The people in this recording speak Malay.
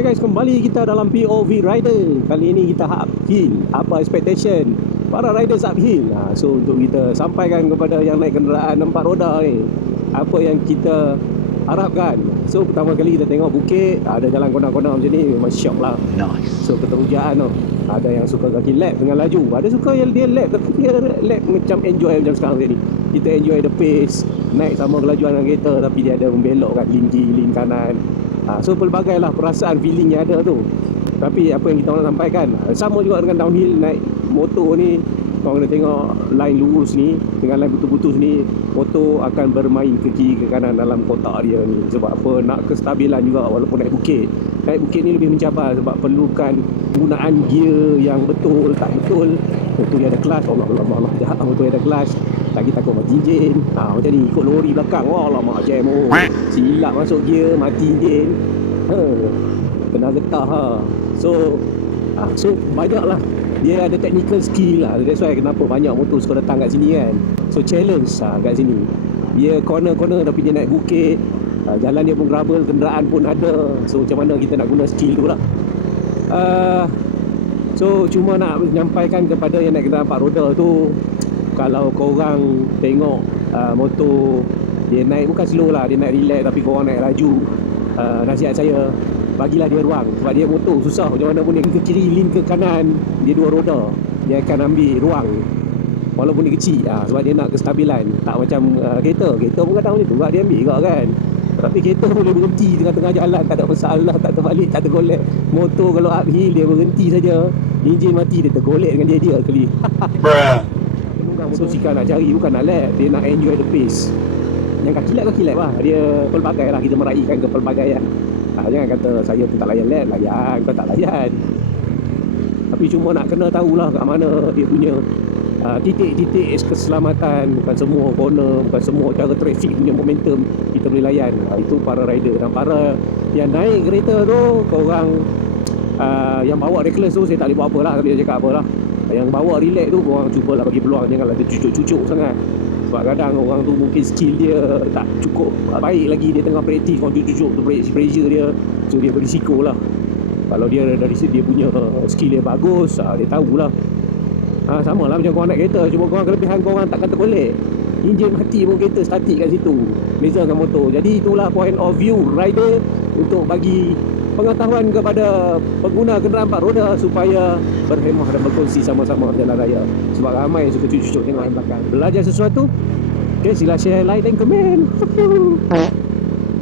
Okay guys, kembali kita dalam POV Rider. Kali ini kita uphill. Apa expectation para riders uphill? So untuk kita sampaikan kepada yang naik kenderaan 4 roda ni, apa yang kita harapkan. So pertama kali kita tengok bukit, ada jalan kona-kona macam ni, memang syok lah. Nice. So keterujaan tau. Ada yang suka kaki lap dengan laju, ada suka yang dia lap, tapi dia lap macam enjoy macam sekarang ni. Kita enjoy the pace, naik sama kelajuan dengan kereta, tapi dia ada membelok kat link kiri, link kanan. So pelbagai lah perasaan, feeling yang ada tu. Tapi apa yang kita nak sampaikan, sama juga dengan downhill naik motor ni. Korang kena tengok line lurus ni dengan line putus-putus ni, motor akan bermain ke kiri ke kanan dalam kotak dia ni. Sebab apa? Nak kestabilan juga walaupun naik bukit. Naik bukit ni lebih mencabar sebab perlukan penggunaan gear yang betul, tak betul. Motor dia ada clutch, Allah jahat lah motor dia ada clutch. Lagi takut mati enjin. Macam ni ikut lori belakang, wah lama jam. Silap masuk gear, mati enjin. Kena getah ha. So banyak lah. Dia ada technical skill lah. That's why kenapa banyak motor suka datang kat sini kan. So challenge kat sini. Dia corner-corner tapi dia naik bukit. Jalan dia pun gravel, kenderaan pun ada. So macam mana kita nak guna skill tu lah. So cuma nak menyampaikan kepada yang naik kenderaan 4 roda tu, kalau korang tengok motor dia naik bukan slow lah, dia naik relax, tapi korang naik laju, nasihat saya, bagilah dia ruang. Sebab dia motor susah, macam mana pun dia ke kiri, link ke kanan, dia 2 roda, dia akan ambil ruang walaupun dia kecil. Sebab dia nak kestabilan. Tak macam kereta pun kadang macam tu, dia ambil juga kan. Tapi kereta boleh berhenti tengah-tengah jalan, tak ada masalah, tak terbalik, tak tergolek. Motor kalau uphill dia berhenti saja, enjin mati, dia tergolek dengan dia kali. So jika nak cari bukan nak lap, dia nak enjoy the pace. Yang kaki lap lah, dia pelbagai lah, kita meraihkan kepelbagaian. Jangan kata saya pun tak layan lap, layan, kau tak layan. Tapi cuma nak kena tahulah kat mana dia punya titik-titik keselamatan. Bukan semua corner, bukan semua cara trafik punya momentum kita boleh layan. Itu para rider. Dan para yang naik kereta tu, korang yang bawa reckless tu, saya tak boleh buat apa lah, tapi saya cakap apa lah. Yang bawa relax tu, korang cubalah bagi peluang, janganlah dia cucuk-cucuk sangat. Sebab kadang orang tu mungkin skill dia tak cukup baik lagi, dia tengah praktis, korang cucuk tu pressure dia, so dia berisiko lah. Kalau dia dari sini dia punya skill dia bagus, dia tahulah. Sama lah macam korang naik kereta, cuma korang kelebihan korang takkan tergolek, enjin mati pun kereta statik kat situ, beza dengan motor. Jadi itulah point of view rider untuk bagi pengetahuan kepada pengguna kenderaan 4 roda supaya berhemah dan berkongsi sama-sama jalan raya. Sebab ramai yang suka cucuk-cucuk tengok belakang. Belajar sesuatu? Okay, sila share, like dan komen.